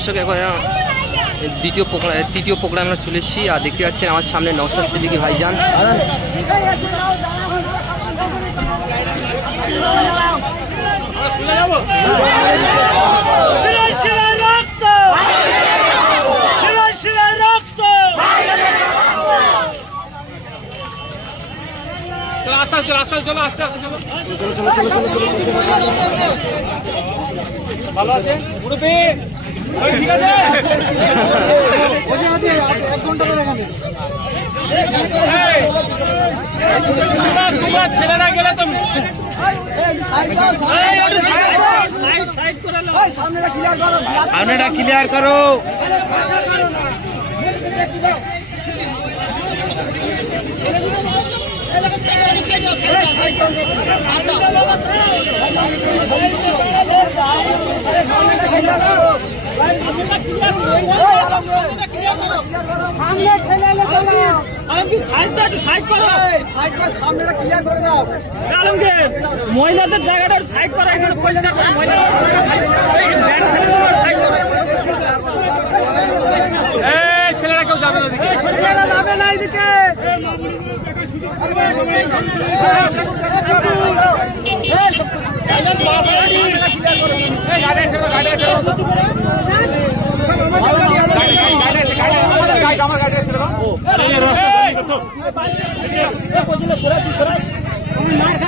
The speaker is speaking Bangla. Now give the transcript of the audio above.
দর্শক এখন তৃতীয় প্রোগ্রামে আমরা চলে এসেছি। আর দেখতে পাচ্ছেন আমার সামনে নওশাদ সিদ্দিকী ভাইজান। ভালো আছে মুরব্বি? ঠিক আছে, 1 ঘন্টা ধরে তোমার ছেলেরা গেলে তো সামনেটা ক্লিয়ার করো। মহিলাদের জায়গাটা সাইড করা, এখানে পরিষ্কার করে ছেলেরা কেউ যাবে না ওদিকে, যাবে না এদিকে। গাড়ি